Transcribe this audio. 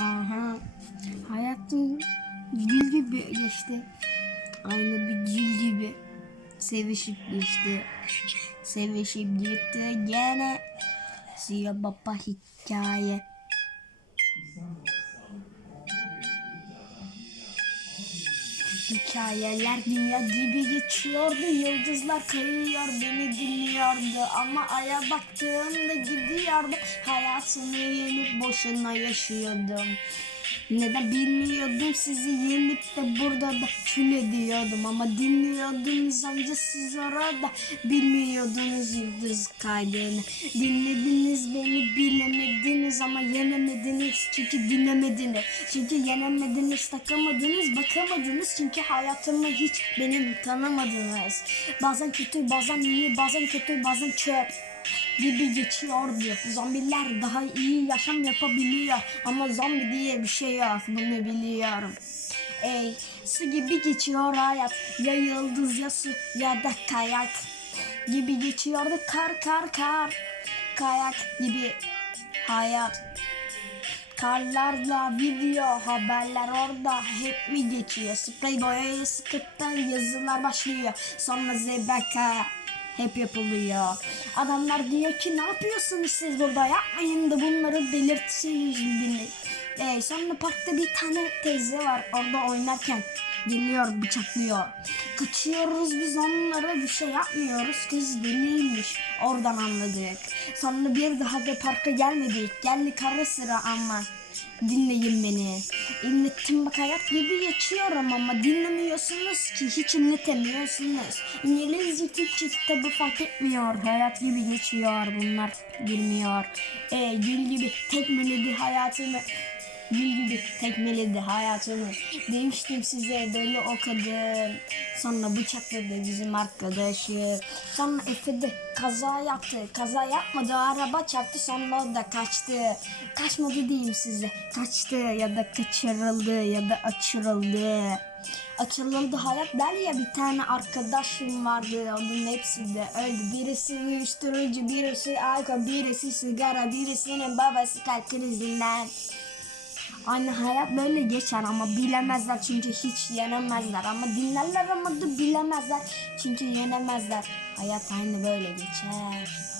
Aha. Hayatım gül gibi geçti. Aynı bir gül gibi. Sevişip geçti. Sevişip gitti gene. Siyah baba hikaye. Hikayeler dünya gibi geçiyordu Yıldızlar kayıyor beni dinliyordu Ama aya baktığımda gidiyordu Hayatımı yenip boşuna yaşıyordum neden bilmiyordum sizi yenip de burada da kül ediyordum. Ama dinliyordunuz amca siz orada. Bilmiyordunuz yıldız kaydını Dinlediniz beni bilemediniz ama yenemediniz. Çünkü dinlemediniz. Çünkü yenemediniz takamadınız bakamadınız. Çünkü hayatımı hiç benim tanımadınız. Bazen kötü bazen iyi bazen kötü bazen çöp gibi geçiyordu. Zombiler daha iyi yaşam yapabiliyor ama zombi diye bir şey yok bunu biliyorum. Ey su gibi geçiyor hayat ya yıldız ya su ya da kayak gibi geçiyordu kar kar kar kayak gibi hayat. Karlarla video haberler orada hep mi geçiyor? Sprey boyayı sıkıptan yazılar başlıyor. Sonra zebeka hep yapılıyor. Adamlar diyor ki ne yapıyorsunuz siz burada yapmayın da bunları belirtsiniz beni. Ee, sonra parkta bir tane teyze var orada oynarken geliyor bıçaklıyor. Kaçıyoruz biz onlara bir şey yapmıyoruz. Kız deliymiş. Oradan anladık. Sonra bir daha da parka gelmedik. Geldik ara sıra ama dinleyin beni. İnlettim bak hayat gibi geçiyorum ama dinlemiyorsunuz ki hiç inletemiyorsunuz. İngilizce Türkçe kitabı fark etmiyor. Hayat gibi geçiyor bunlar bilmiyor. E, gül gibi tekmeledi hayatımı. Gül gibi tekmeledi hayatımı. Demiştim size böyle o kadın. Sonra bıçakladı bizim arkadaşı. Sonra Efe de kaza yaptı. Kaza yapmadı araba çarptı sonra o da kaçtı. Kaçmadı diyeyim size. Kaçtı ya da kaçırıldı ya da açırıldı. Açılıldı hayat der ya bir tane arkadaşım vardı onun hepsi de öldü. Birisi uyuşturucu, birisi alkol, birisi sigara, birisinin babası kalp krizinden. Aynı hayat böyle geçer ama bilemezler çünkü hiç yenemezler. Ama dinlerler ama da bilemezler çünkü yenemezler. Hayat aynı böyle geçer.